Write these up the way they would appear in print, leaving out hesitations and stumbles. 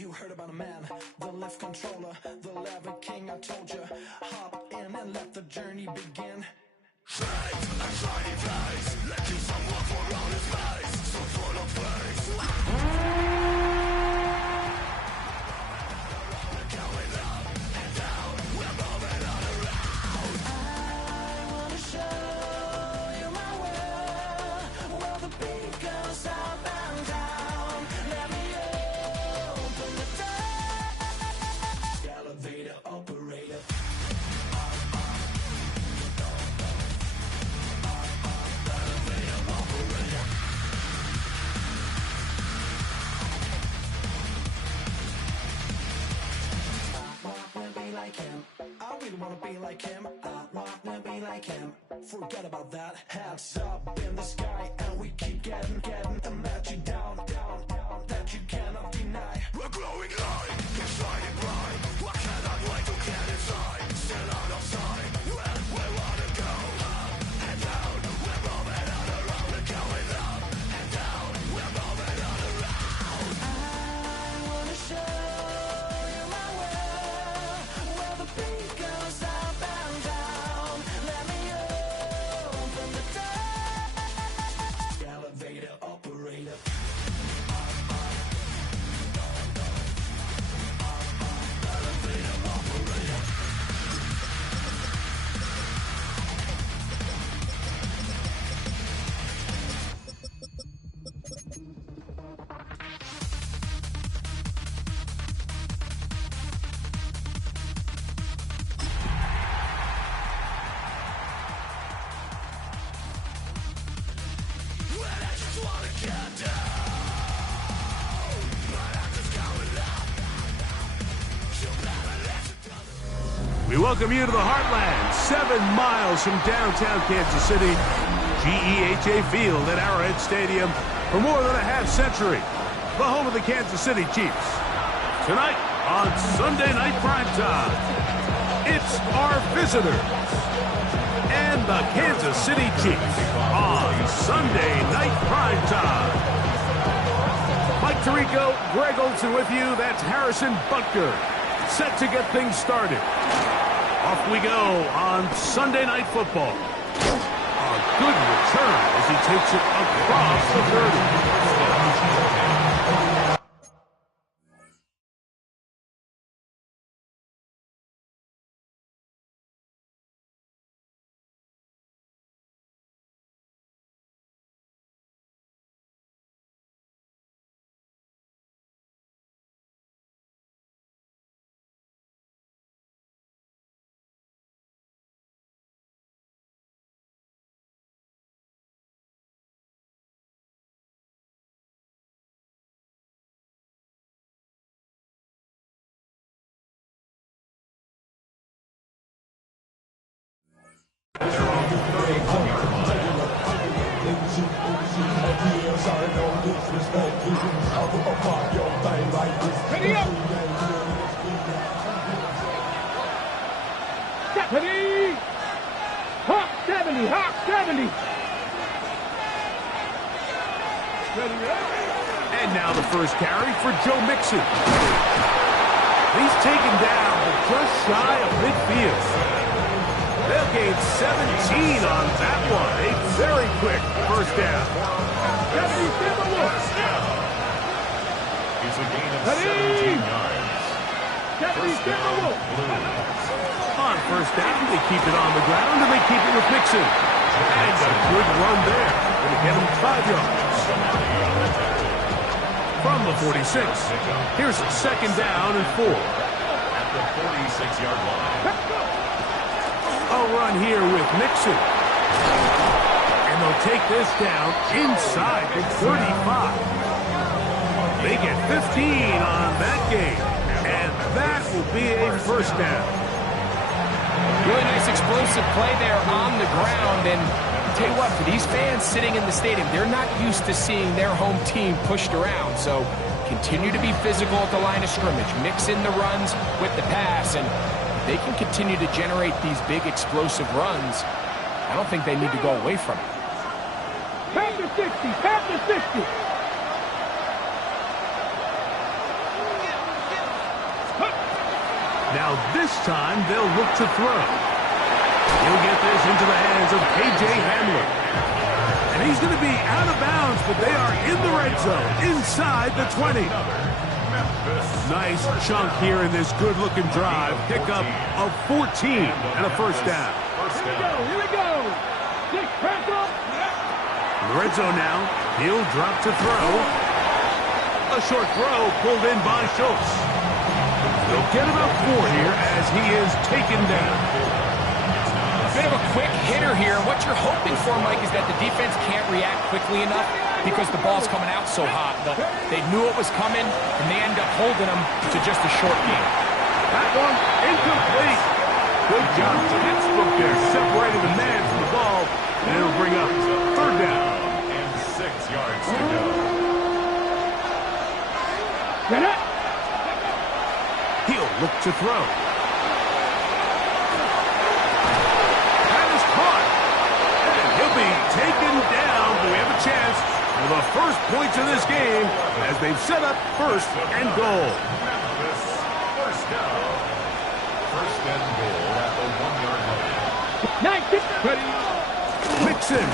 You heard about a man, the left controller, the lever king. I told you, hop in and let the journey begin. Shaped a shiny place, let you someone for all his face, so full of face. I really wanna be like him. I wanna be like him. Forget about that. Hands up in the sky, and we keep getting, and let you down, that you cannot deny. We're glowing light, keep shining bright. I cannot wait to get inside. Still out of sight, where we wanna go. Up and down, we're moving on around. We're going up and down, we're moving on around. I wanna show you my world, where the beat goes up and down. Let me open the door. Elevator operator. We welcome you to the Heartland, 7 miles from downtown Kansas City, GEHA Field at Arrowhead Stadium for more than a half-century, the home of the Kansas City Chiefs. Tonight on Sunday Night Primetime, it's our visitors and the Kansas City Chiefs on Sunday Night Primetime. Mike Tirico, Greg Olson with you. That's Harrison Butker, set to get things started. Off we go on Sunday Night Football. A good return as he takes it across the 30. Ready up! Ready! Hawk 70! Hawk 70! Ready up! And now the first carry for Joe Mixon. He's taken down, but just shy of midfield. They'll gain 17 on that one. A very quick first down. It's a gain of 17 yards. First down, Blues. On first down, they keep it on the ground, and they keep it with Mixon. And a good run there. Going to get him 5 yards. From the 46, here's a second down and 4. At the 46-yard line. A run here with Mixon. And they'll take this down inside the 35. They get 15 on that game. And that will be a first down. Really nice explosive play there on the ground. And I'll tell you what, for these fans sitting in the stadium, they're not used to seeing their home team pushed around. So continue to be physical at the line of scrimmage. Mix in the runs with the pass. And if they can continue to generate these big explosive runs, I don't think they need to go away from it. Pass to 60! Pass to 60! Now this time they'll look to throw. He'll get this into the hands of K.J. Hamler. And he's going to be out of bounds, but they are in the red zone, inside the 20. Nice chunk here in this good-looking drive. Pickup of 14 and a first down. Here we go. Six, press up. In the red zone now. He'll drop to throw. A short throw pulled in by Schultz. They'll get about 4 here as he is taken down. A bit of a quick hitter here. What you're hoping for, Mike, is that the defense can't react quickly enough because the ball's coming out so hot. They knew it was coming, and they end up holding them to just a short game. That one incomplete. Good job. Textbook there, separating the man from the ball, and it'll bring up third down. And 6 yards to go. Get it. He'll look to throw. That is caught. And he'll be taken down. Do we have a chance for the first points of this game as they've set up first and goal. Memphis, first down. First and goal at the 1-yard line. Nice. Ready. Mixon.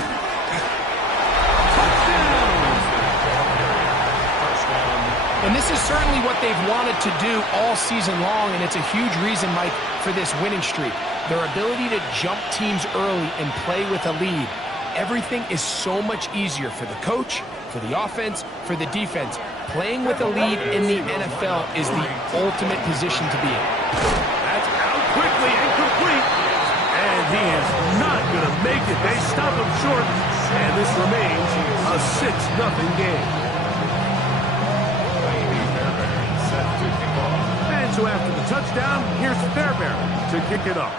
And this is certainly what they've wanted to do all season long, and it's a huge reason, Mike, for this winning streak. Their ability to jump teams early and play with a lead. Everything is so much easier for the coach, for the offense, for the defense. Playing with a lead in the NFL is the ultimate position to be in. That's out quickly and complete. And he is not going to make it. They stop him short, and this remains a 6-0 game. And so after the touchdown, here's Fairbairn to kick it off.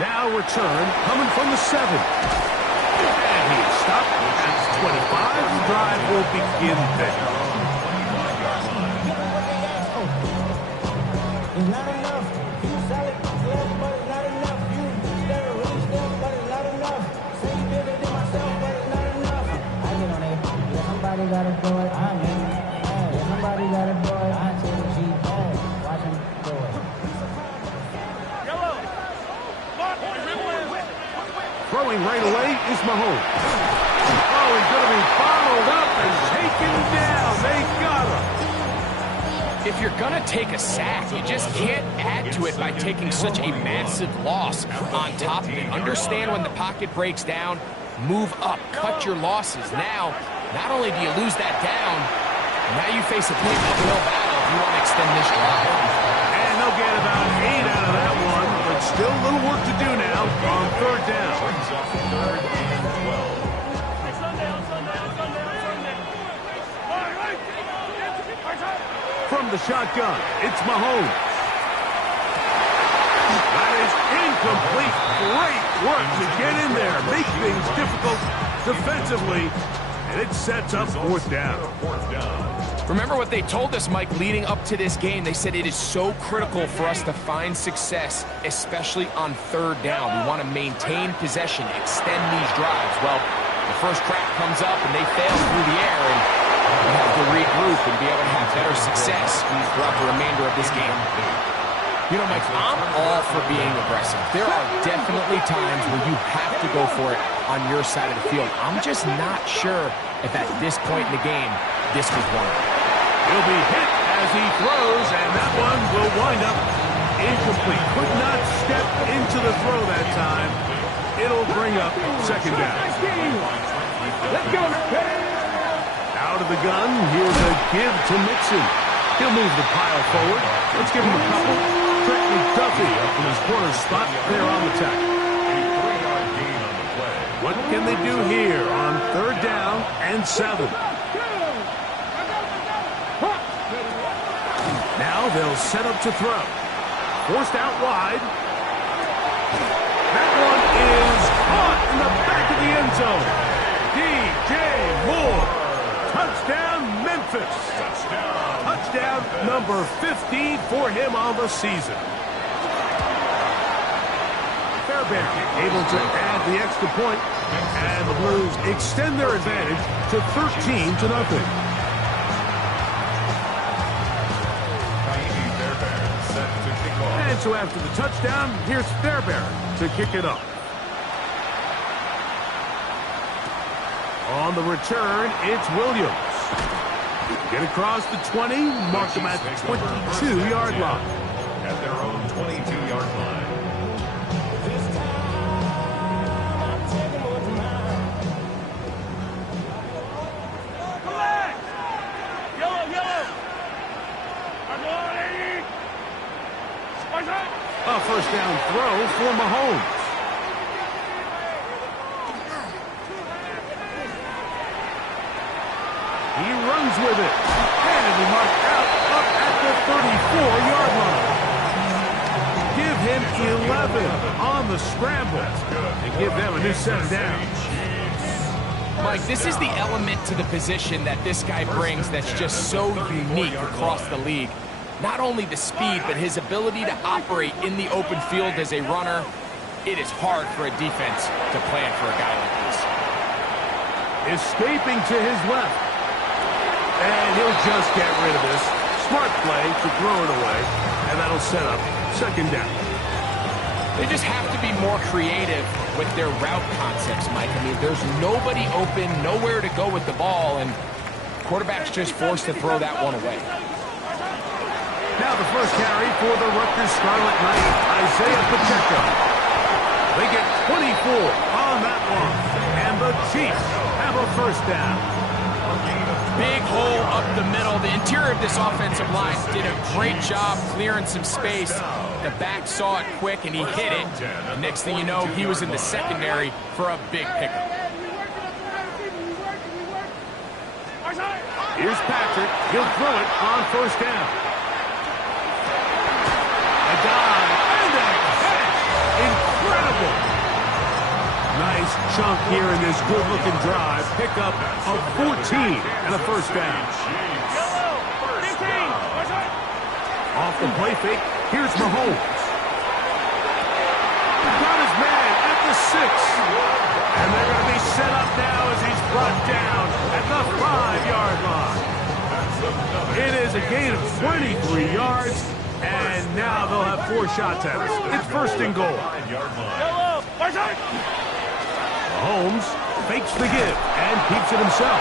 Now return coming from the 7. And he is stopped at 25. The drive will begin there. It's not enough. You solid, but it's not enough. You better release them, but it's not enough. Say you did it to myself, but it's not enough. I get on it. Yeah, somebody gotta do it. I'm in. Yeah, somebody gotta do it. I take the G. Watch him do it. Throwing right away is Mahomes. Oh, he's going to be followed up and taken down. They got him. If you're going to take a sack, you just can't add to it by taking such a massive loss on top of it. Understand when the pocket breaks down, move up, cut your losses. Now, not only do you lose that down, now you face a big uphill battle if you want to extend this drive. And they'll get about 8 out of that one, but still a little work to do now on third down. Brings up third and 12. From the shotgun, it's Mahomes. That is incomplete. Great work to get in there, make things difficult defensively, and it sets up fourth down. Remember what they told us, Mike, leading up to this game. They said it is so critical for us to find success, especially on third down. We want to maintain possession, extend these drives. Well, the first crack comes up and they fail through the air, and we have to regroup and be able to have better success throughout the remainder of this game. You know, Mike, I'm all for being aggressive. There are definitely times where you have to go for it on your side of the field. I'm just not sure if at this point in the game, this was one of them. He'll be hit as he throws, and that one will wind up incomplete. Could not step into the throw that time. It'll bring up second down. Let's go. Out of the gun, here's a give to Mixon. He'll move the pile forward. Let's give him a couple. Trent McDuffie up in his corner spot there on the tackle. What can they do here on third down and 7? Now they'll set up to throw. Forced out wide. That one is caught in the back of the end zone. DJ Moore. Touchdown, Memphis. Touchdown number 50 for him on the season. Fairbairn able to add the extra point, and the Blues extend their advantage to 13-0. And so after the touchdown, here's Fairbairn to kick it off. On the return, it's Williams. Get across the 20, mark them at the 22-yard line. At their own 22-yard line. A first down throw for Mahomes. He runs with it. And it'll be marked out up at the 34-yard line. Give him 11 on the scramble and give them a new set of downs. Mike, this is the element to the position that this guy brings that's just so unique across the league. Not only the speed, but his ability to operate in the open field as a runner. It is hard for a defense to plan for a guy like this. Escaping to his left. And he'll just get rid of this. Smart play to throw it away. And that'll set up second down. They just have to be more creative with their route concepts, Mike. I mean, there's nobody open, nowhere to go with the ball, and quarterback's just forced to throw that one away. Now the first carry for the Rutgers Scarlet Knight, Isaiah Pacheco. They get 24 on that one, and the Chiefs have a first down. Big hole up the middle. The interior of this offensive line did a great job clearing some space. The back saw it quick, and he hit it. And next thing you know, he was in the secondary for a big pickup. Here's Patrick. He'll throw it on first down. A dive and a catch. Incredible. Nice chunk here in this good-looking drive. Pick up of 14 and a first down. Off the play fake, here's Mahomes. Got his man at the 6. And they're going to be set up now as he's brought down at the 5-yard line. It is a gain of 23 yards, and now they'll have 4 shots at us. It's first and goal. Mahomes fakes the give and keeps it himself.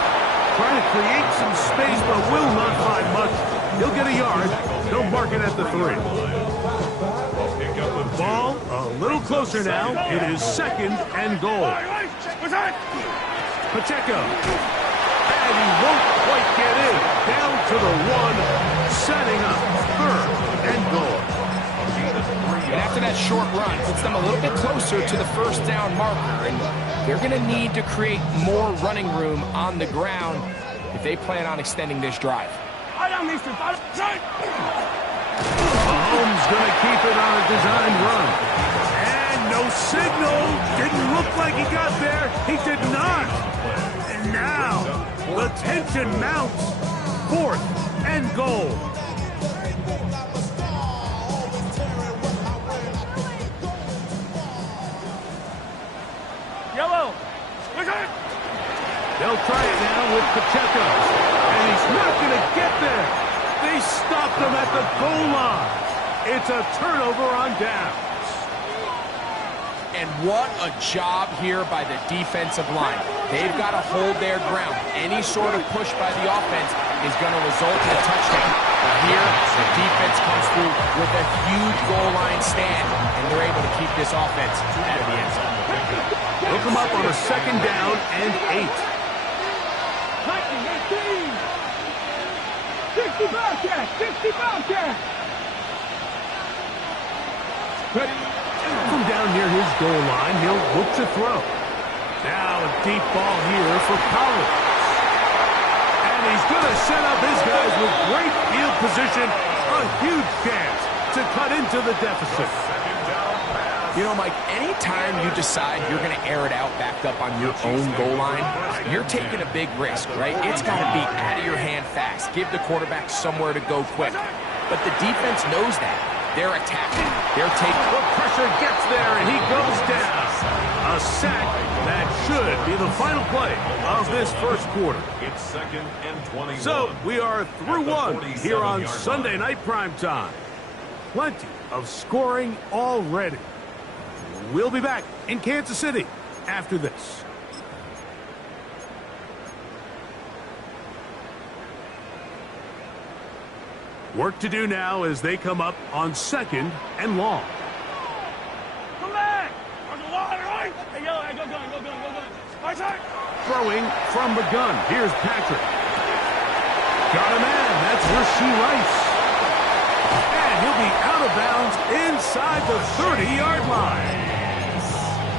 Trying to create some space, but will not find much. He'll get a yard. He'll mark it at the 3. Ball a little closer now. It is second and goal. Pacheco. And he won't quite get in. Down to the 1, setting up third and goal. And after that short run, puts them a little bit closer to the first down marker. And they're going to need to create more running room on the ground if they plan on extending this drive. Mahomes going to keep it on a designed run. And no signal. Didn't look like he got there. He did not. And now the tension mounts. Fourth and goal. Yellow. They'll try it now with Pacheco. And he's not going to get there. They stopped him at the goal line. It's a turnover on downs. And what a job here by the defensive line. They've got to hold their ground. Any sort of push by the offense is going to result in a touchdown. But here, the defense comes through with a huge goal line stand, and they're able to keep this offense out of the end zone. Look him up on a second down and 8. 60 Bobcat! 60 Bobcat! From down near his goal line, he'll look to throw. Now a deep ball here for Collins. And he's going to set up his guys with great field position. A huge chance to cut into the deficit. You know, Mike, anytime you decide you're going to air it out backed up on your own goal line, you're taking a big risk, right? It's got to be out of your hand fast. Give the quarterback somewhere to go quick. But the defense knows that. They're attacking. They're taking. The pressure gets there, and he goes down. A sack that should be the final play of this first quarter. It's second and 21. So we are through one here on Sunday Night Primetime. Plenty of scoring already. We'll be back in Kansas City after this. Work to do now as they come up on 2nd and long. Throwing from the gun. Here's Patrick. Got a man. That's Rashee Rice. And he'll be out of bounds inside the 30-yard line.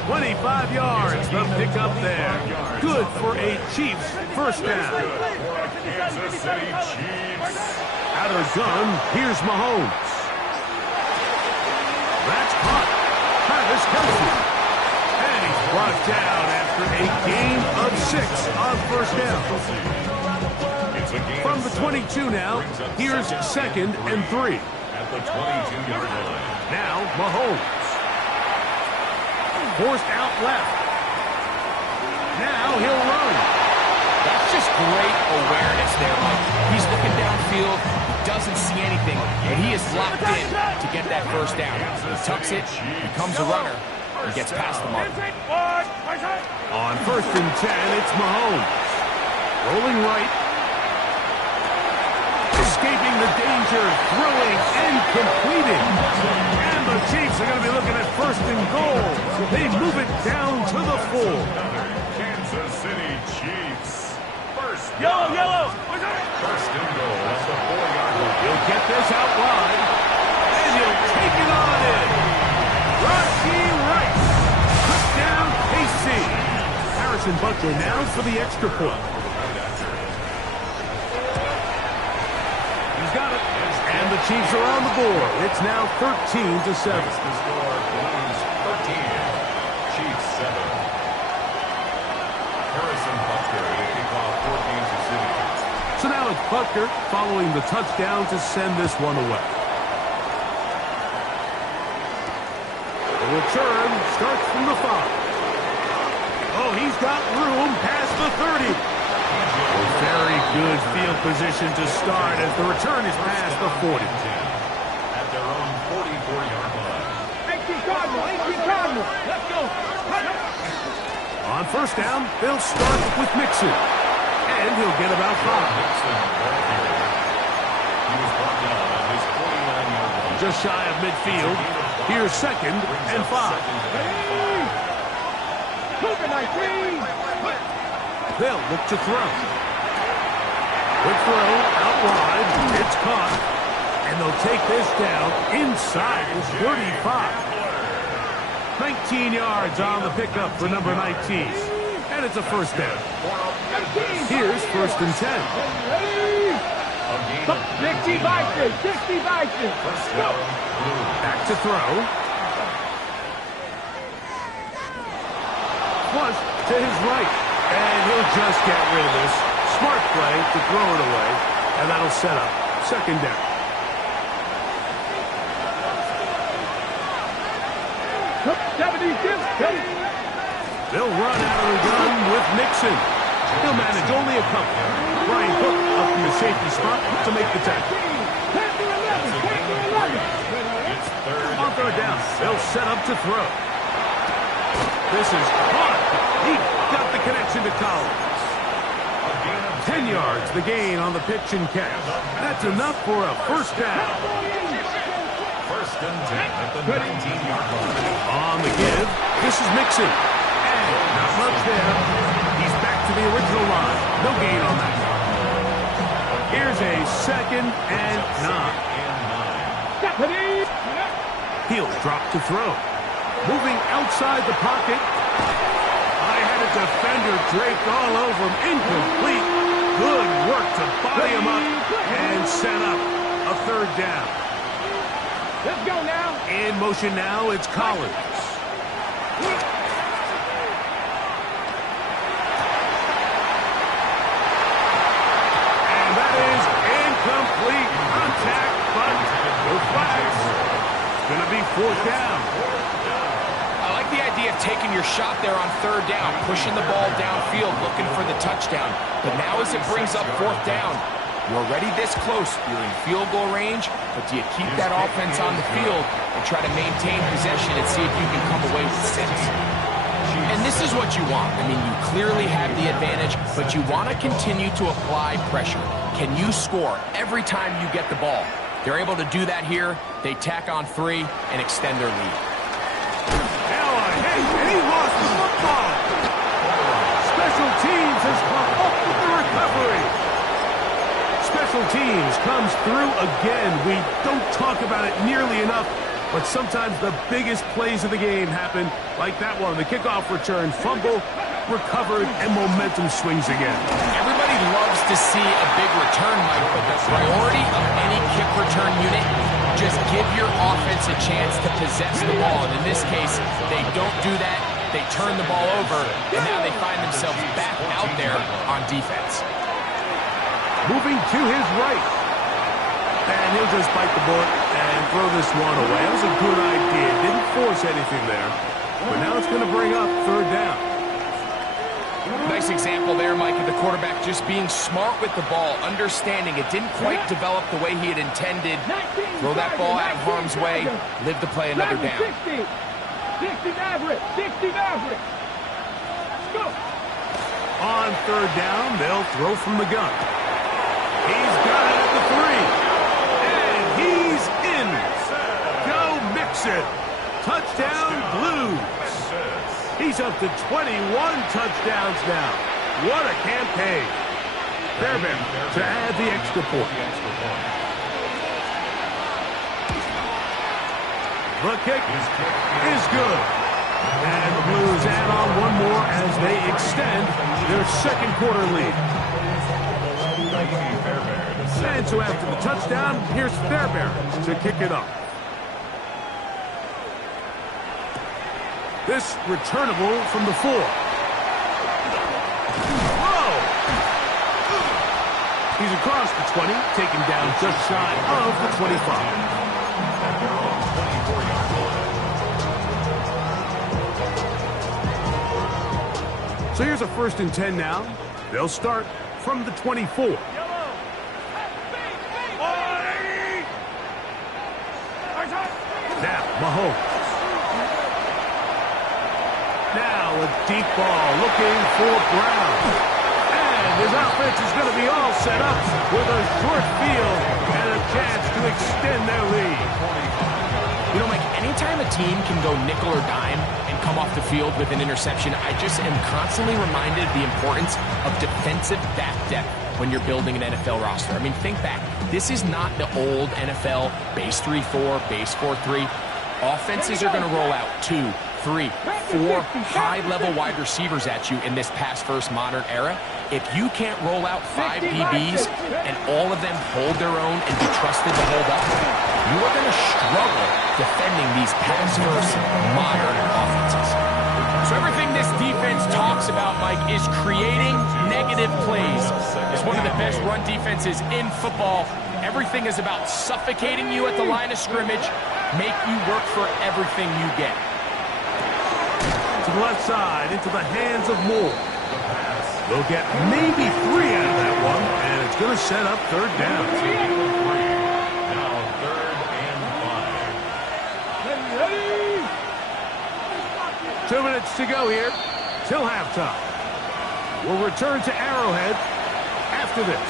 25 yards, the pickup there. Good for a Chiefs first down. Kansas City Chiefs. Out of the gun, here's Mahomes. That's caught. Travis Kelce. And he's brought down after a gain of 6 on first down. From the 22 now, here's 2nd and 3. At the 22-yard line. Now, Mahomes. Forced out left. Now he'll run. That's just great awareness there, Mike. He's looking downfield, doesn't see anything, and he is locked in to get that first down. He tucks it, becomes a runner, and gets past the mark. On 1st and 10, it's Mahomes. Rolling right. Escaping the danger, throwing and completing. And the Chiefs are going to be looking at 1st and goal. They move it down to the 4. Kansas City Chiefs. First Yellow. 1st and goal at the 4-yard line. He'll get this out wide. And he'll take it on in. Rashee Rice. Touchdown, KC. Harrison Butker now for the extra point. Got it. And the Chiefs are on the board. It's now 13-7. The score, Blues 13, Chiefs 7. Harrison Butker to kick off for Kansas City. So now it's Butker following the touchdown to send this one away. The return starts from the 5. Oh, he's got room past the 30. Very good field position to start as the return is past the 40. At their own 44-yard line. 18 Cardinal. Let's go. On first down, they'll start with Mixon. And he'll get about 5. Mixon ball carrier. He was brought down on his 49-yard line. Just shy of midfield. Here's 2nd and 5. Cougar 19. They'll look to throw. Quick throw, out wide, it's caught. And they'll take this down inside his 35. 19 yards on the pickup for number 19. And it's a first down. Here's 1st and 10. 60 Vikings. First down, Blues. Back to throw. Flush to his right. And he'll just get rid of this. Smart play to throw it away. And that'll set up 2nd down. They'll run out of the gun with Mixon. He'll manage only a couple. Brian Cook up in the safety spot to make the tackle. It's 3rd On 3rd down, they'll set up to throw. This is caught. He got the connection to Collins. 10 yards, the gain on the pitch and catch. That's enough for a first down. 1st and 10 at the 19-yard line. On the give, this is Mixon. And not much there. He's back to the original line. No gain on that. Here's a 2nd and 9. He'll drop to throw. Moving outside the pocket. I had a defender draped all over him. Incomplete. Good work to body him up and set up a 3rd down. Let's go now. In motion now, it's Collins. And that is incomplete. Contact, but no flags. It's going to be 4th down. I like the idea of taking your shot there on 3rd down, pushing the ball downfield, looking for the touchdown. But now as it brings up 4th down, You're already this close. You're in field goal range, but do you keep that offense on the field and try to maintain possession and see if you can come away with 6? And this is what you want. I mean, you clearly have the advantage, but you want to continue to apply pressure. Can you score every time you get the ball? They're able to do that here. They tack on 3 and extend their lead. Now a hit, and he lost the football. Special teams has come up with the recovery. Special teams comes through again. We don't talk about it nearly enough, but sometimes the biggest plays of the game happen like that one. The kickoff return, fumble, recovered, and momentum swings again. Everybody loves to see a big return, Mike, but the priority of any kick return unit, just give your offense a chance to possess the ball. And in this case, they don't do that. They turn the ball over, and now they find themselves back out there on defense. Moving to his right. And he'll just bite the bullet and throw this one away. That was a good idea. Didn't force anything there. But now it's going to bring up 3rd down. Nice example there, Mike, of the quarterback just being smart with the ball, understanding it didn't quite develop the way he had intended. Throw that ball out of harm's way, live to play another down. 60 Maverick. Let's go. On 3rd down, they'll throw from the gun. He's got it at the 3. And he's in. Go Mixon. Touchdown Blues. He's up to 21 touchdowns now. What a campaign. Fairbairn to add the extra point. The kick is good. And the Blues add on one more as they extend their 2nd quarter lead. And so after the touchdown, here's Fairbairn to kick it up. This returnable from the 4. Whoa! He's across the 20, taken down just shy of the 25. So here's a 1st and 10 now. They'll start from the 24. Now, Mahomes. Now a deep ball looking for Brown. And his offense is going to be all set up with a short field and a chance to extend their lead. You know, Mike, anytime a team can go nickel or dime and come off the field with an interception, I just am constantly reminded of the importance of defensive back depth when you're building an NFL roster. I mean, think back. This is not the old NFL base 3-4, base 4-3. Offenses are going to roll out 2, 3, 4 high-level wide receivers at you in this pass-first modern era. If you can't roll out 5 DBs and all of them hold their own and be trusted to hold up, you are going to struggle defending these pass-first modern offenses. So everything this defense talks about, Mike, is creating negative plays. It's one of the best run defenses in football. Everything is about suffocating you at the line of scrimmage, make you work for everything you get. To the left side, into the hands of Moore. They'll get maybe 3 out of that one, and it's going to set up 3rd down. Now 3rd and 5. 2 minutes to go here till halftime. We'll return to Arrowhead after this.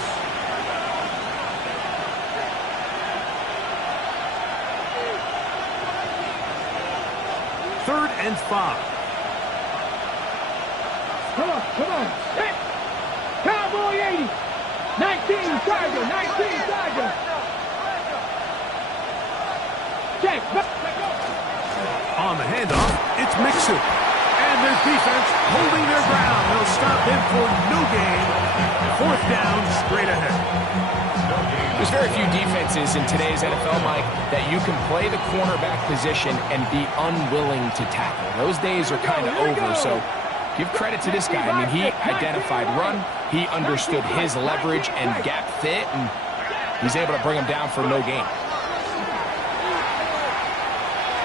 Third and 5. Come on. Hit. Cowboy 80. 19 Tiger. Check. On the handoff, it's Mixon. And their defense holding their ground. They'll stop him for no gain. 4th down, straight ahead. There's very few defenses in today's NFL, Mike, that you can play the cornerback position and be unwilling to tackle. Those days are kind of over, so give credit to this guy. I mean, he identified run, he understood his leverage and gap fit, and he's able to bring him down for no gain.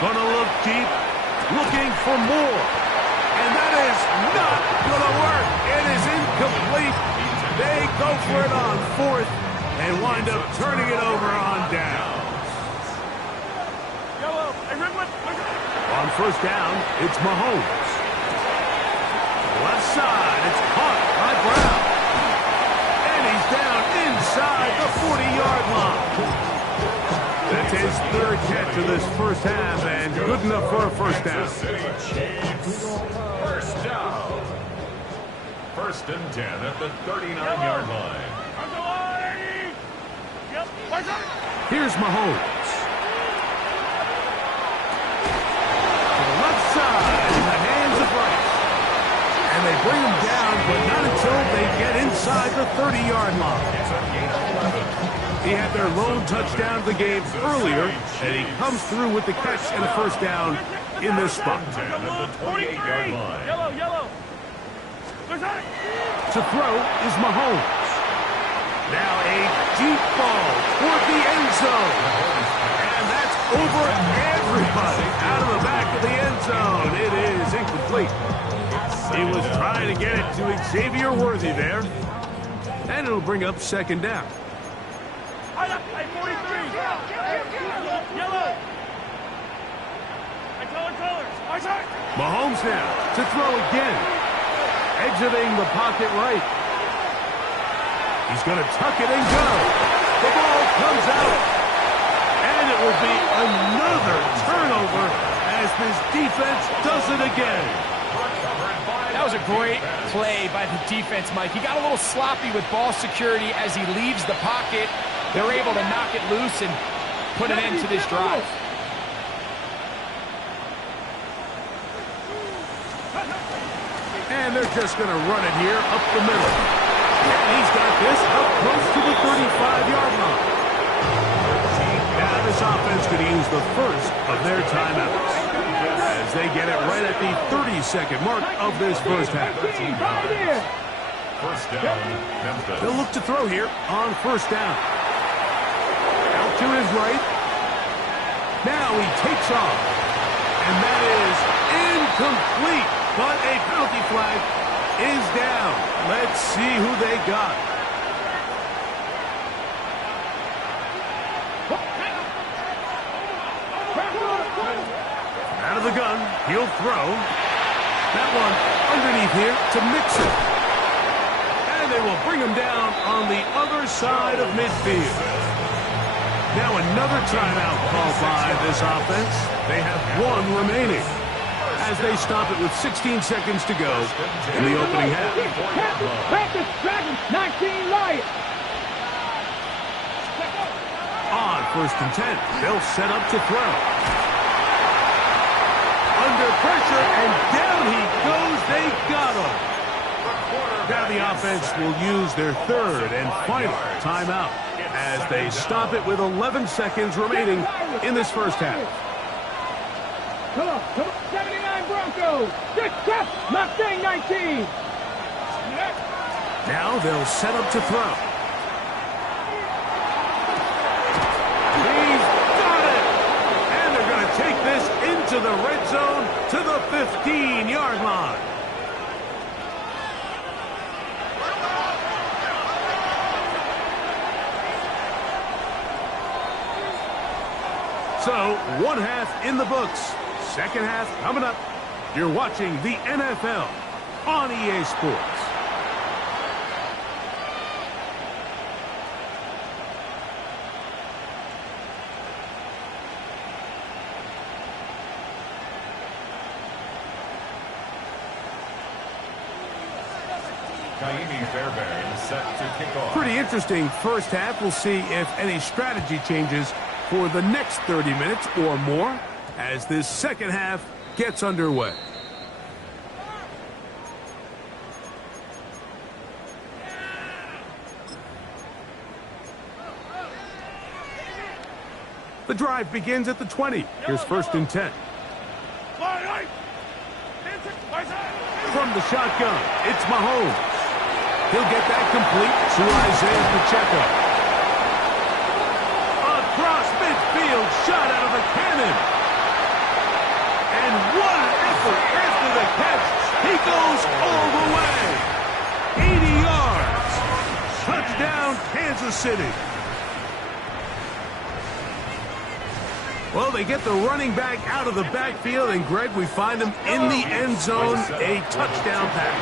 Gonna look deep, looking for more. And that is not gonna work. It is incomplete. They go for it on 4th and wind up turning it over on down. On first down, it's Mahomes. Left side, it's caught by Brown. And he's down inside the 40-yard line. That's his third catch of this first half, and good enough for a first down. First down. First and 10 at the 39-yard line. Here's Mahomes. To the left side, in the hands of Rice. And they bring him down, but not until they get inside the 30-yard line. He had their lone touchdown of the game earlier, and he comes through with the catch and a first down in this spot. At the 28-yard line. To throw is Mahomes. Now a deep ball toward the end zone. And that's over everybody out of the back of the end zone. It is incomplete. He was trying to get it to Xavier Worthy there. And it'll bring up second down. Mahomes now to throw again. Exiting the pocket right. He's going to tuck it and go. The ball comes out. And it will be another turnover as this defense does it again. That was a great play by the defense, Mike. He got a little sloppy with ball security as he leaves the pocket. They're able to knock it loose and put an end to this drive. And they're just going to run it here up the middle. And he's got this up close to the 35-yard line. Now this offense could use the first of their timeouts as they get it right at the 30-second mark of this first half. First down, Memphis. They'll look to throw here on first down. Out to his right. Now he takes off. And that is incomplete. But a penalty flag is down. Let's see who they got. Out of the gun, he'll throw. That one underneath here to Mixon. And they will bring him down on the other side of midfield. Now another timeout called by this offense. They have one remaining as they stop it with 16 seconds to go in the opening half. Panthers, Dragons, 19 Lions. On first and 10, they'll set up to throw. Under pressure, and down he goes. They got him. Now the offense will use their third and final timeout as they stop it with 11 seconds remaining in this first half. Come on, 79 Broncos. Six up, Mustang 19. Now they'll set up to throw. He's got it! And they're going to take this into the red zone to the 15-yard line. So, one half in the books. Second half coming up. You're watching the NFL on EA Sports. Kaimi Fairbairn set to kick off. Pretty interesting first half. We'll see if any strategy changes for the next 30 minutes or more as this second half gets underway. The drive begins at the 20. Here's first and 10. From the shotgun, it's Mahomes. He'll get that complete to Isaiah Pacheco. Across midfield, shot out of the cannon. And what an effort after the catch. He goes all the way. 80 yards. Touchdown, Kansas Kansas City. Well, they get the running back out of the backfield, and Greg, we find him in the end zone, a touchdown pass.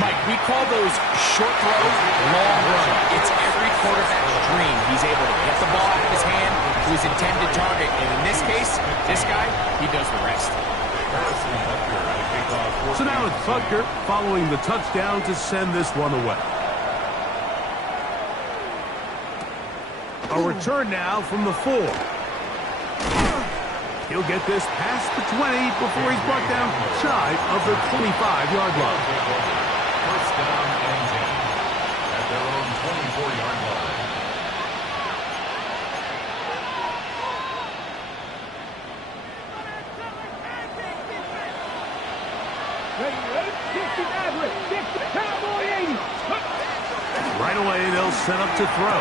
Mike, we call those short throws long run. It's every quarterback's dream. He's able to get the ball out of his hand to his intended target, and in this case, this guy, he does the rest. So now it's Butker following the touchdown to send this one away. A return now from the 4. He'll get this past the 20 before he's brought down shy of the 25-yard line. First down and 10 at their own 24-yard line. Right away, they'll set up to throw.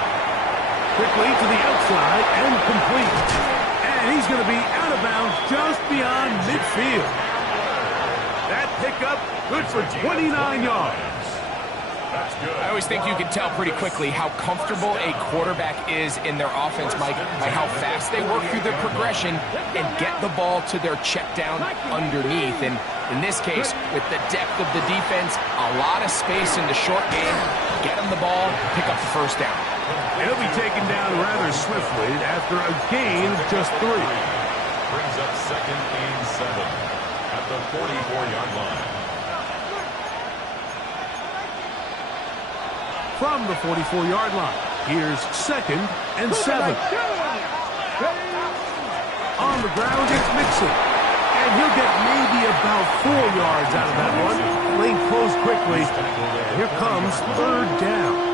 Quickly to the outside and complete. And he's going to be out of bounds just beyond midfield. That pickup, good for 29 yards. That's good. I always think you can tell pretty quickly how comfortable a quarterback is in their offense, Mike, by how fast they work through their progression and get the ball to their check down underneath. And in this case, with the depth of the defense, a lot of space in the short game, get them the ball, pick up the first down. And he'll be taken down rather swiftly after a gain of just 3. Brings up second and 7 at the 44-yard line. From the 44-yard line, here's second and 7. On the ground, it's Mixon. And he'll get maybe about 4 yards out of that one. Lane closed quickly. Here comes third down.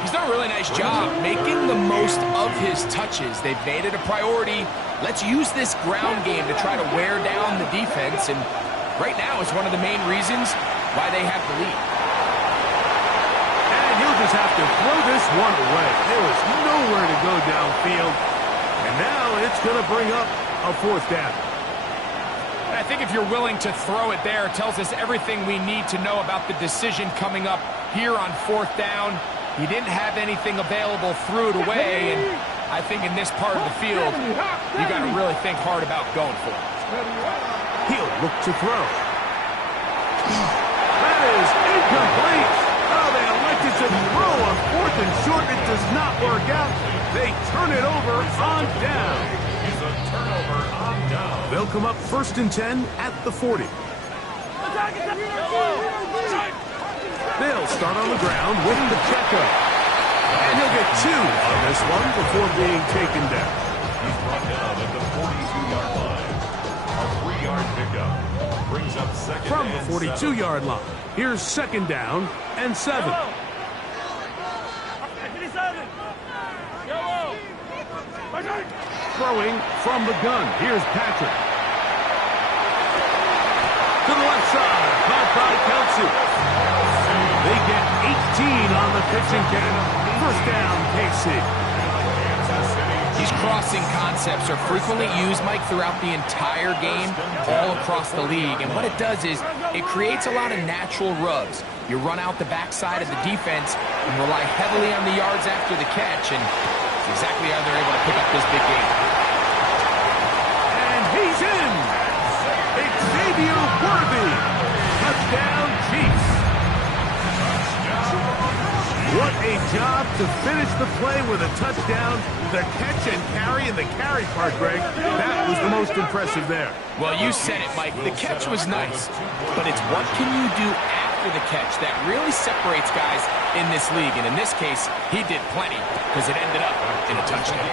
He's done a really nice job making the most of his touches. They've made it a priority. Let's use this ground game to try to wear down the defense. And right now, it's one of the main reasons why they have the lead. And he'll just have to throw this one away. There was nowhere to go downfield. And now it's going to bring up a fourth down. I think if you're willing to throw it there, it tells us everything we need to know about the decision coming up here on fourth down. He didn't have anything available, threw it away, and I think in this part of the field, you got to really think hard about going for it. He'll look to throw. That is incomplete. Oh, they elected to throw on fourth and short. It does not work out. They turn it over on down. It's a turnover on down. They'll come up first and 10 at the 40. They'll start on the ground with Pacheco. And he'll get 2 on this one before being taken down. He's brought down at the 42-yard line. A 3-yard pickup brings up second From the and 42-yard line, here's second down and 7. Throwing from the gun, here's Patrick. To the left side, caught by Kelsey. They get 18 on the pitching count. First down, KC. These crossing concepts are frequently used, Mike, throughout the entire game, all across the league. And what it does is it creates a lot of natural rubs. You run out the backside of the defense and rely heavily on the yards after the catch, and it's exactly how they're able to pick up this big game. And he's in. Xavier Worthy. Touchdown, Chiefs. What a job to finish the play with a touchdown. The catch and carry, and the carry part, Greg, that was the most impressive there. Well, you said it, Mike. The catch was nice, but it's what can you do after the catch that really separates guys in this league. And in this case, he did plenty because it ended up in a touchdown.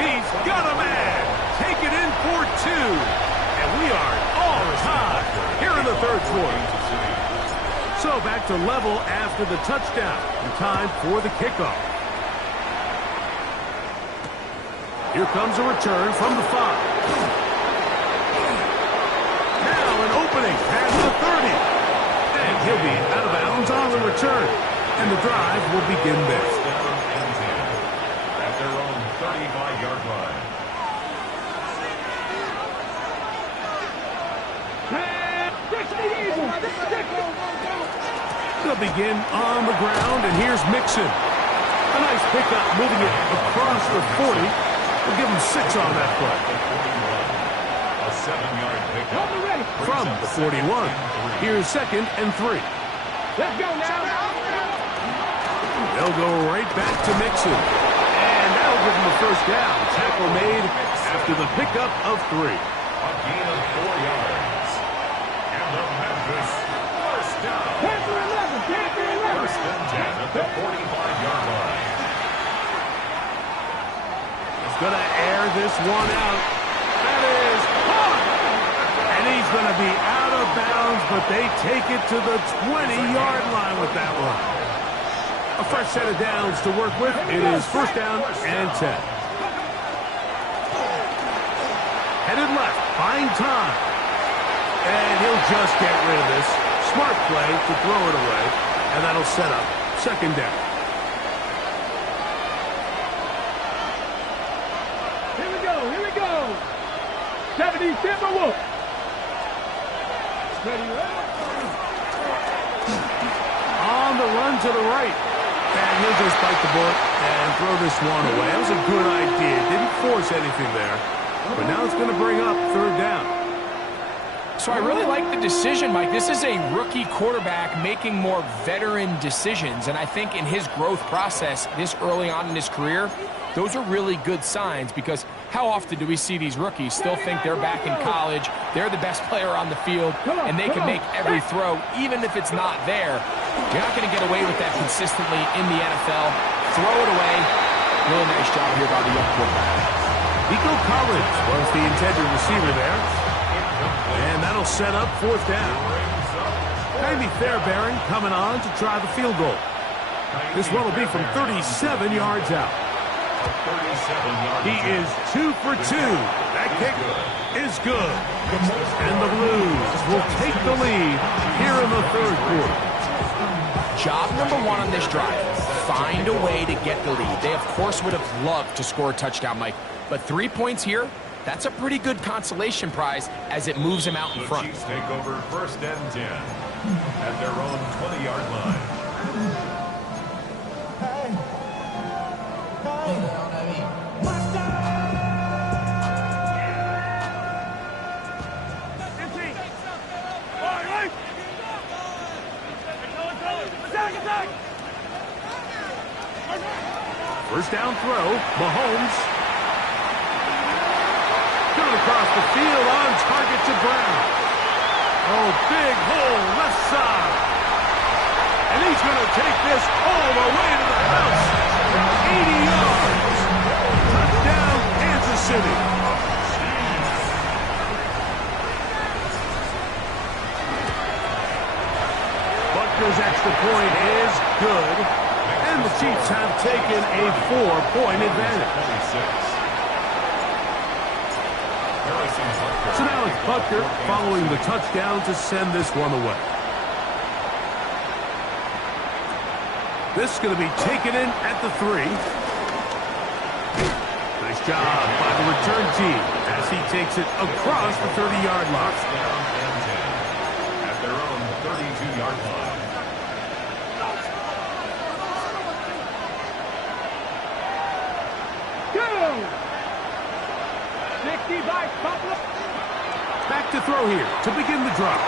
He's got a man. Take it in for 2. And we are all tied here in the third quarter. So back to level after the touchdown. And time for the kickoff. Here comes a return from the 5. Now an opening past the 30. And he'll be out of bounds on the return. And the drive will begin there. Down and 10 at their own 35-yard line. They'll begin on the ground, and here's Mixon. A nice pickup, moving it across the 40. We'll give him 6 on that play. A 7-yard pickup. From the 41. Here's 2nd and 3. Let's go now. They'll go right back to Mixon. And that'll give him a first down. Tackle made after the pickup of 3. A gain of 4 yards. And the Memphis first down. Panther 11. Panther 11. First and 10 at the 45-yard line. He's going to air this one out. That is caught. And he's going to be out of bounds, but they take it to the 20-yard line with that one. A fresh set of downs to work with. It is first down and 10. Headed left, buying time. And he'll just get rid of this. Smart play to throw it away. And that'll set up 2nd down. Here we go. Here we go. 70 Timberwolves. On the run to the right. And he'll just bite the bullet and throw this one away. That was a good idea. Didn't force anything there. But now it's going to bring up 3rd down. So I really like the decision, Mike. This is a rookie quarterback making more veteran decisions. And I think in his growth process this early on in his career, those are really good signs, because how often do we see these rookies still think they're back in college, they're the best player on the field, and they can make every throw, even if it's not there. You're not going to get away with that consistently in the NFL. Throw it away. Really nice job here by the young quarterback. Nico Collins was the intended receiver there. And that'll set up 4th down. Maybe Fairbairn coming on to try the field goal. This one will be from 37 yards out. He is 2 for 2. That kick is good. And the Blues will take the lead here in the 3rd quarter. Job number 1 on this drive, find a way to get the lead. They, of course, would have loved to score a touchdown, Mike. But 3 points here, that's a pretty good consolation prize as it moves them out in front. The Chiefs take over 1st and 10 at their own 20-yard line. First down throw, Mahomes. Coming across the field on target to Brown. Oh, big hole, left side. And he's going to take this all the way to the house. 80 yards. Touchdown, Kansas City. Butker's extra point is good. And the Chiefs have taken a 4-point advantage. So now it's Butker following the touchdown to send this one away. This is going to be taken in at the 3. Nice job by the return team as he takes it across the 30-yard line. At their own 32-yard line. Back to throw here to begin the drive.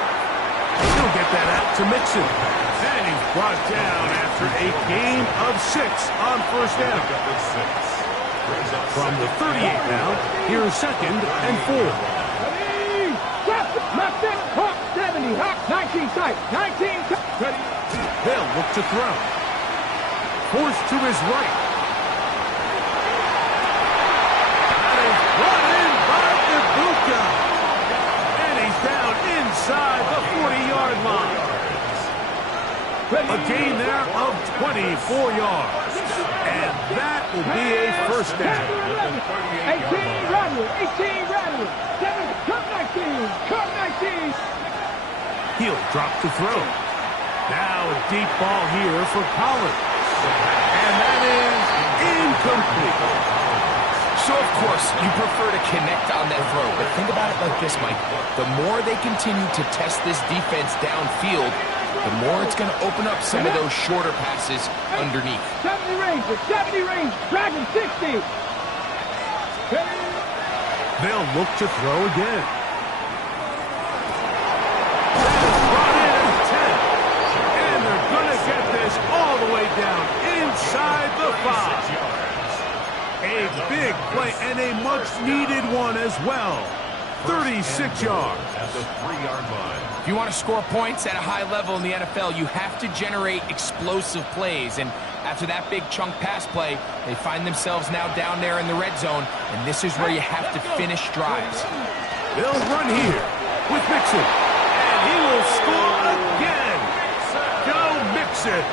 He'll get that out to Mixon. And he's brought down after a gain of 6 on first down. From the 38 now, here's 2nd and 4. Left it, hot 70, hot 19 tight, 19 tight. They'll look to throw. Forced to his right. That is brought in by Ibuka. And he's down inside the 40-yard line. A gain there of 24 yards. And that will be a first down. 18 Radley, 7, cut 19. He'll drop to throw. Now a deep ball here for Collins. And that is incomplete. So, of course, course, you prefer to connect on that throw, but think about it like this, Mike. The more they continue to test this defense downfield, the more it's going to open up some of those shorter passes underneath. 70 range, 70 range, Dragon 60. They'll look to throw again. Brought in at 10. And they're going to get this all the way down inside the 5. A big play and a much-needed one as well. 36 yards. At the 3-yard line. If you want to score points at a high level in the NFL, you have to generate explosive plays. And after that big chunk pass play, they find themselves now down there in the red zone, and this is where you have to finish drives. They'll run here with Mixon, and he will score again. Go Mixon.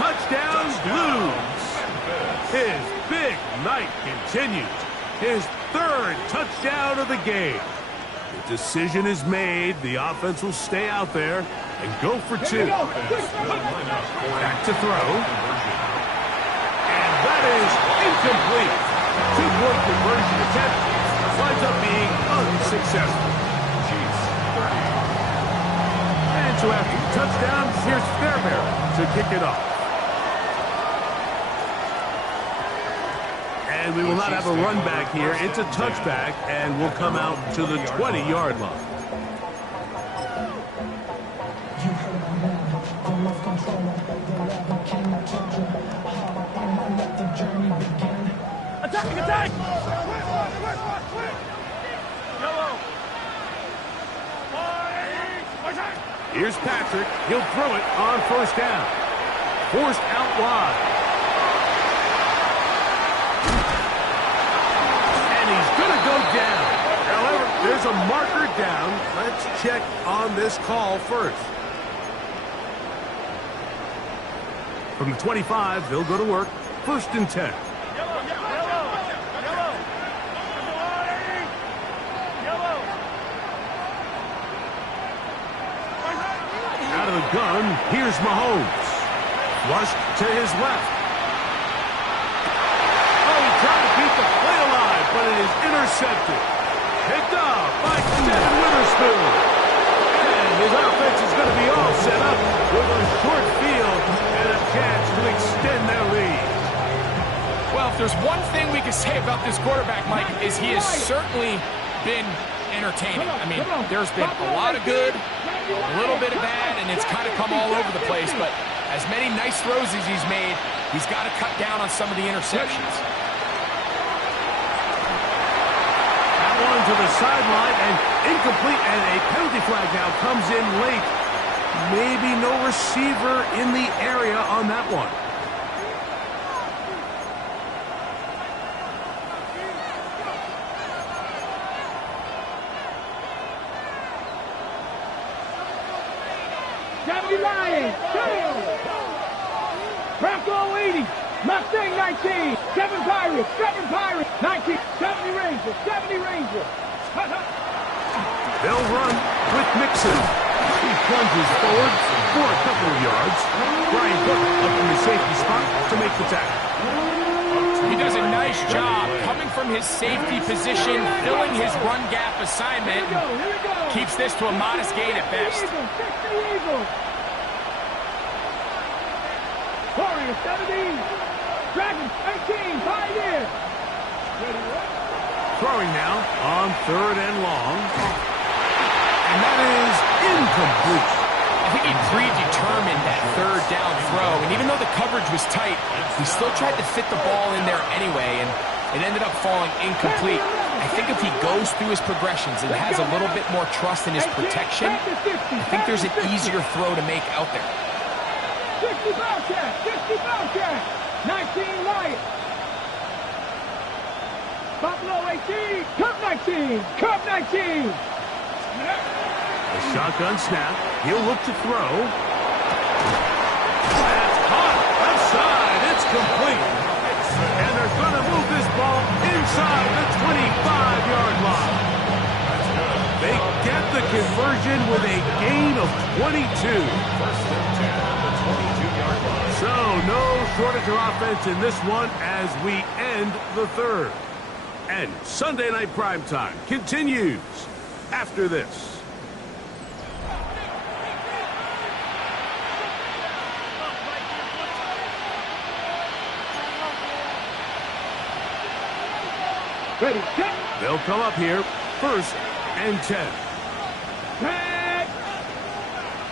Touchdown Blues. His big night continues. His 3rd touchdown of the game. The decision is made. The offense will stay out there and go for 2. Back to throw. And that is incomplete. 2-point conversion attempt winds up being unsuccessful. And so after the touchdown, here's Fairbairn to kick it off. And we will not have a run back here. It's a touchback, and we'll come out to the 20-yard line. Attack, attack! Here's Patrick. He'll throw it on 1st down. Forced out wide. Go down. However, there's a marker down. Let's check on this call first. From the 25, they'll go to work. 1st and 10. Out of the gun, here's Mahomes. Flushed to his left. Oh, he tried to keep the play alive, but it is intercepted. Picked up by Devin Witherspoon. And his offense is going to be all set up with a short field and a chance to extend their lead. Well, if there's one thing we can say about this quarterback, Mike, is he has certainly been entertaining. I mean, there's been a lot of good, a little bit of bad, and it's kind of come all over the place. But as many nice throws as he's made, he's got to cut down on some of the interceptions. That one to the sideline and incomplete, and a penalty flag now comes in late. Maybe no receiver in the area on that one. Lions, 2. Bronco 80, Mustang 19, 7 Pirates, 19, 70 Rangers, 70 Rangers. They'll run with Mixon. He plunges forward for a couple of yards. Brian Cook up in the safety spot to make the tackle. He does a nice job coming from his safety position, filling his run gap assignment. Keeps this to a modest gain at best. Warriors 17, Dragons 18, Pioneers. Throwing now on 3rd and long. And that is incomplete. I think he predetermined that 3rd down throw, and even though the coverage was tight, he still tried to fit the ball in there anyway, and it ended up falling incomplete. I think if he goes through his progressions and has a little bit more trust in his protection, I think there's an easier throw to make out there. 60 Bobcat, 19 Lions. Buffalo 18, Cub 19, Cub 19. A shotgun snap. He'll look to throw. That's caught. Left side. It's complete. And they're going to move this ball inside the 25-yard line. They get the conversion with a gain of 22. First and 10 at the 22-yard line. So no shortage of offense in this one as we end the 3rd. And Sunday Night Primetime continues after this. Ready, set. They'll come up here, 1st and 10. Tag.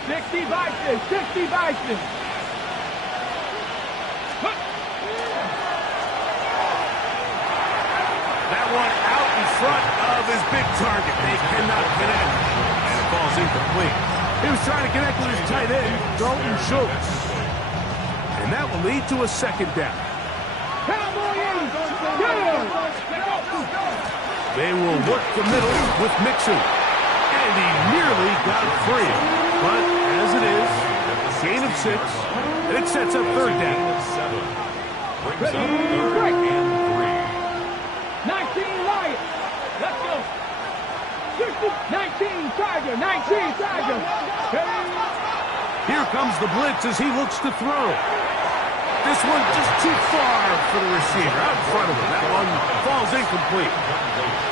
60 Bison, 60 Bison. That one out in front of his big target. They cannot connect. And it falls incomplete. He was trying to connect with his tight end, Dalton Schultz. And that will lead to a 2nd down. They will work the middle with Mixon. And he nearly got free. But as it is, gain of 6. And it sets up 3rd down. Brings up 3rd and 19 Lions. Let's go. 19 Tiger. 19 Tiger. Here comes the blitz as he looks to throw. This one just too far for the receiver. Out in front of him. That one falls incomplete.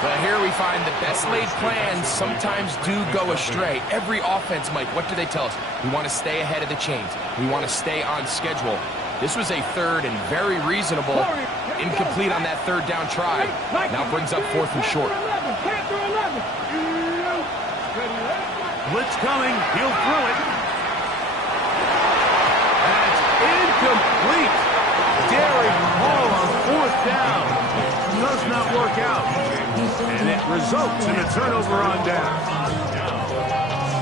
Well, here we find the best laid plans sometimes do go astray. Every offense, Mike, what do they tell us? We want to stay ahead of the chains. We want to stay on schedule. This was a 3rd and very reasonable. Incomplete on that 3rd down try. Now brings up 4th and short. Blitz coming. He'll throw it. That's incomplete. Derek Hall on 4th down. Does not work out. And it results in a turnover on down.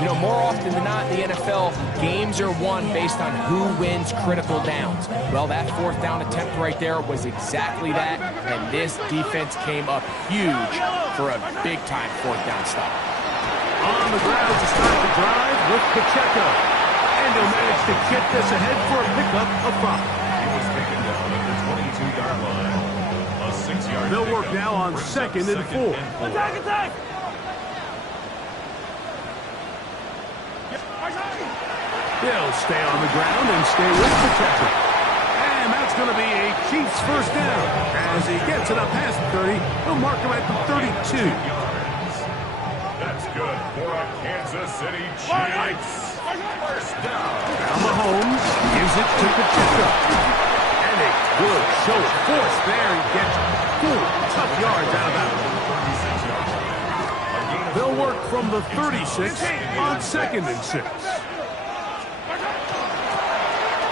You know, more often than not in the NFL, games are won based on who wins critical downs. Well, that 4th down attempt right there was exactly that, and this defense came up huge for a big-time 4th down stop. On the ground to start the drive with Pacheco. And he'll manage to get this ahead for a pickup of 5. He was taken down at the 22-yard line. A 6-yard. They'll work now on 2nd and 4. Attack! He'll stay on the ground and stay with Pacheco. And that's going to be a Chiefs 1st down. As he gets it up past the 30, he'll mark him at the 32. That's good for a Kansas City Chiefs. 1st down. Now Mahomes gives it to Pacheco. And a good show of force there. He gets 4 tough yards out of that one. They'll work from the 36 on 2nd and 6.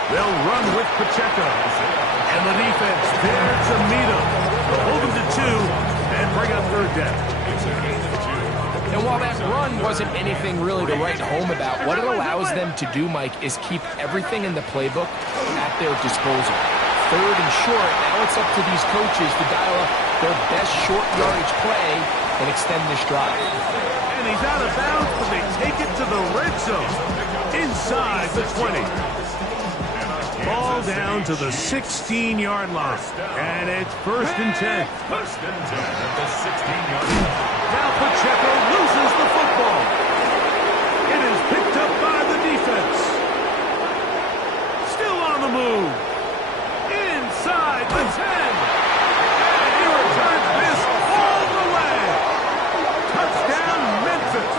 They'll run with Pacheco. And the defense there to meet him. They'll hold him to 2 and bring up 3rd down. And while that run wasn't anything really to write home about, what it allows them to do, Mike, is keep everything in the playbook at their disposal. 3rd and short, now it's up to these coaches to dial up their best short yardage play and extend this drive. And he's out of bounds, but they take it to the red zone. Inside the 20. Ball down to the 16-yard line. And it's 1st and 10. 1st and 10 at the 16-yard line. Now Pacheco loses the football. It is picked up by the defense. Still on the move. Inside the 10. And he returns this all the way. Touchdown, Memphis.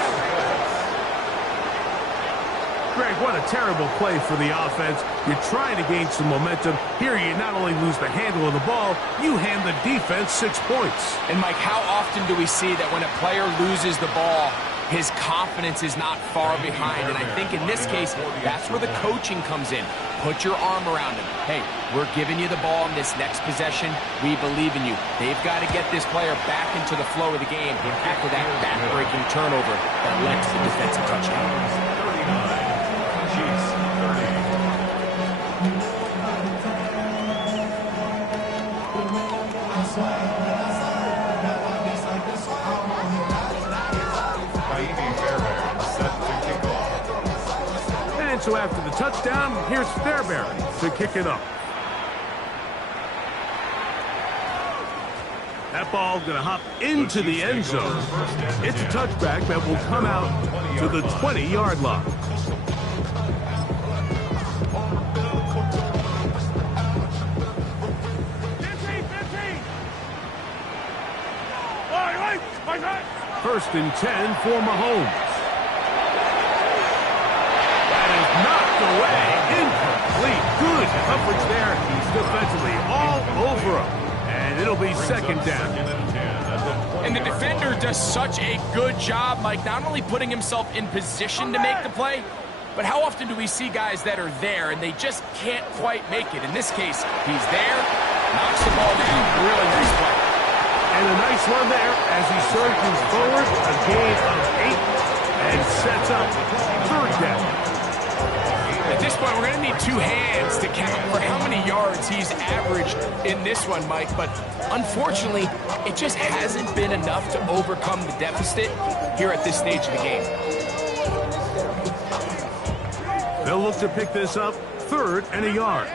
Greg, what a terrible play for the offense. You're trying to gain some momentum. Here you not only lose the handle of the ball, you hand the defense 6 points. And Mike, how often do we see that when a player loses the ball, his confidence is not far behind? And I think in this case, that's where the coaching comes in. Put your arm around him. Hey, we're giving you the ball in this next possession. We believe in you. They've got to get this player back into the flow of the game after that back-breaking turnover that led to the defensive touchdown. 39. Chiefs 30. Fairbairn set to kick off. And so after the touchdown, here's Fairbairn to kick it up. That ball going to hop into the end zone. It's a touchback that will come out to the 20-yard line. First and 10 for Mahomes. That is knocked away. Incomplete. Good coverage there. He's defensively all over him. And it'll be second down. And the defender does such a good job, Mike, not only putting himself in position to make the play, but how often do we see guys that are there and they just can't quite make it? In this case, he's there, knocks the ball down, really nice play. And a nice run there as he surges forward, a gain of 8, and sets up third down. At this point, we're going to need two hands to count for how many yards he's averaged in this one, Mike. But unfortunately, it just hasn't been enough to overcome the deficit here at this stage of the game. They'll look to pick this up, 3rd and a yard.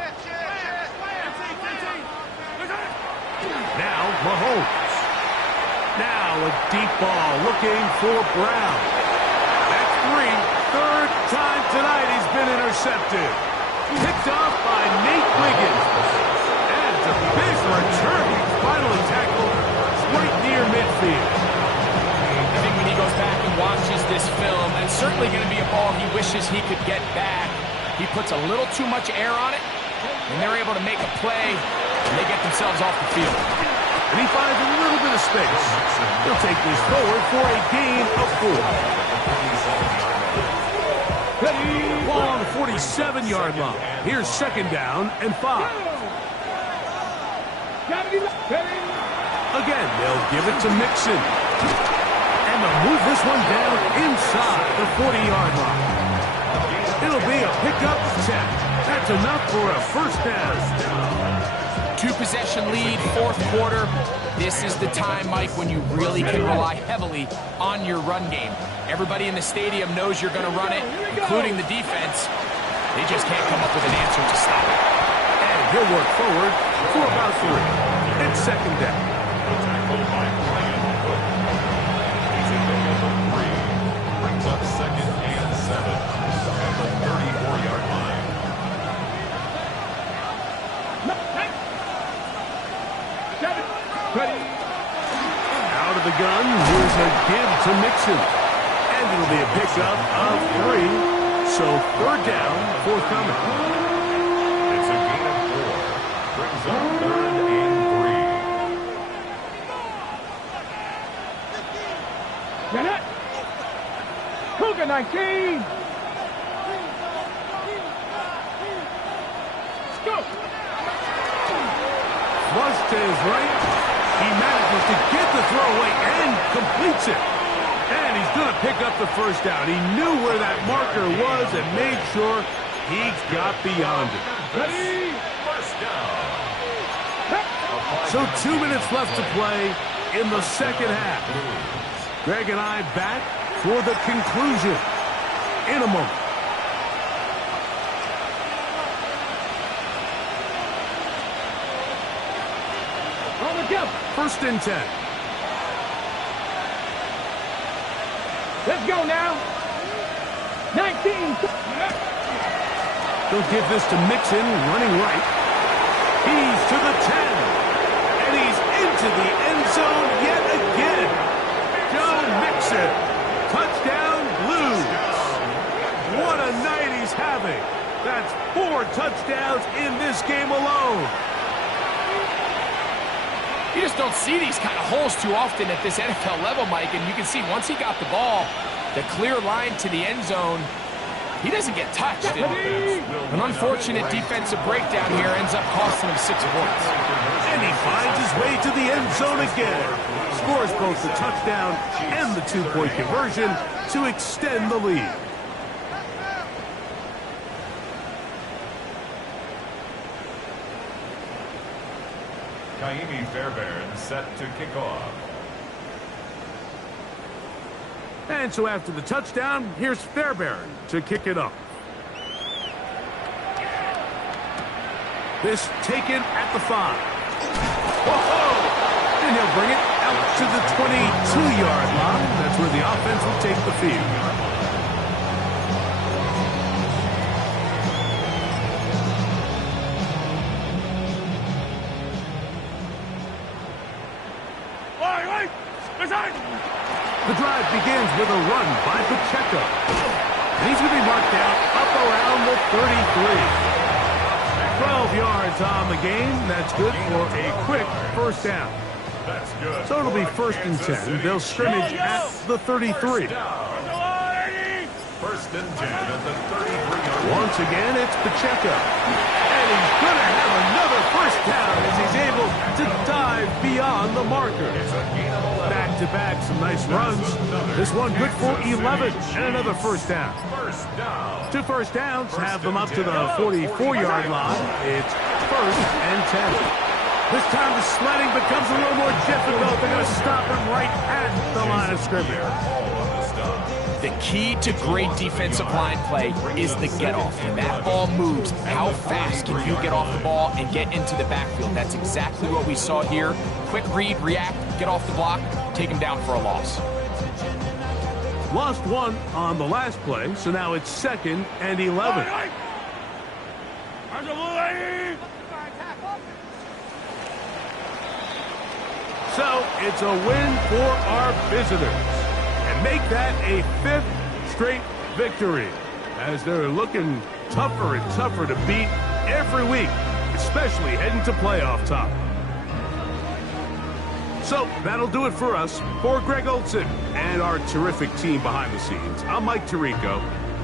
Now, Mahomes. Now a deep ball looking for Brown. That's 3. Third time tonight he's been intercepted. Picked off by Nate Wiggins. And a big return. Finally tackled right near midfield. I think when he goes back and watches this film, it's certainly going to be a ball he wishes he could get back. He puts a little too much air on it, and they're able to make a play, and they get themselves off the field. And he finds a little bit of space. He'll take this forward for a gain of 4. Ball on the 47-yard line. Here's second down and 5. Again, they'll give it to Mixon. And they'll move this one down inside the 40-yard line. It'll be a pickup 10. That's enough for a first down. 2-possession lead, 4th quarter. This is the time, Mike, when you really can rely heavily on your run game. Everybody in the stadium knows you're going to run it, including the defense. They just can't come up with an answer to stop it. And he'll work forward for about 3. It's second down. Tackled by Brian Cook. He's in the number 3. Brings up 2nd and 7 at the 34-yard line. Out of the gun, here's a give to Mixon. And it'll be a pickup of 3. So third down, forthcoming. It's a gain of 4. Brings up 3rd and 3. Get it. Cougar 19. Go. Flush to his right. He manages to get the throw away and completes it. And he's going to pick up the first down. He knew where that marker was and made sure he got beyond it. Ready. First down. So 2 minutes left to play in the second half. Greg and I back for the conclusion in a moment. On the jump. First and 10. Let's go now. 19. They'll give this to Mixon, running right. He's to the 10. And he's into the end zone yet again. Joe Mixon. Touchdown, Blues. What a night he's having. That's 4 touchdowns in this game alone. You just don't see these kind of holes too often at this NFL level, Mike. And you can see once he got the ball, the clear line to the end zone, he doesn't get touched. An unfortunate defensive breakdown here ends up costing him 6 points. And he finds his way to the end zone again. Scores both the touchdown and the 2-point conversion to extend the lead. Kaimi Fairbairn set to kick off. And so after the touchdown, here's Fairbairn to kick it off. This taken at the 5. Whoa! And he'll bring it out to the 22-yard line. That's where the offense will take the field. The drive begins with a run by Pacheco. And he's going to be marked down up around the 33. 12 yards on the game. That's good for a quick first down. That's good. So it'll be 1st and 10. They'll scrimmage at the 33. First and 10 at the 33-yard line. Once again, it's Pacheco. And he's going to have another first down as he's able to dive beyond the marker. It's a gain of 11. Back-to-back, some nice runs. This one good for 11 and another first down. First down. 2 first downs have them up to the 44-yard line. It's 1st and 10. This time the sledding becomes a little more difficult. They're going to stop him right at the line of scrimmage. The key to great defensive line play is the get-off. When that ball moves, how fast can you get off the ball and get into the backfield? That's exactly what we saw here. Quick read, react, get off the block, take him down for a loss. Lost one on the last play, so now it's 2nd and 11. So it's a win for our visitors. And make that a 5th straight victory as they're looking tougher and tougher to beat every week, especially heading to playoff time. So that'll do it for us. For Greg Olson and our terrific team behind the scenes, I'm Mike Tirico.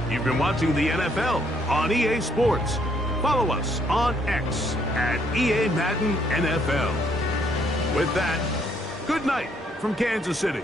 You've been watching the NFL on EA Sports. Follow us on X at EA Madden NFL. With that, good night from Kansas City.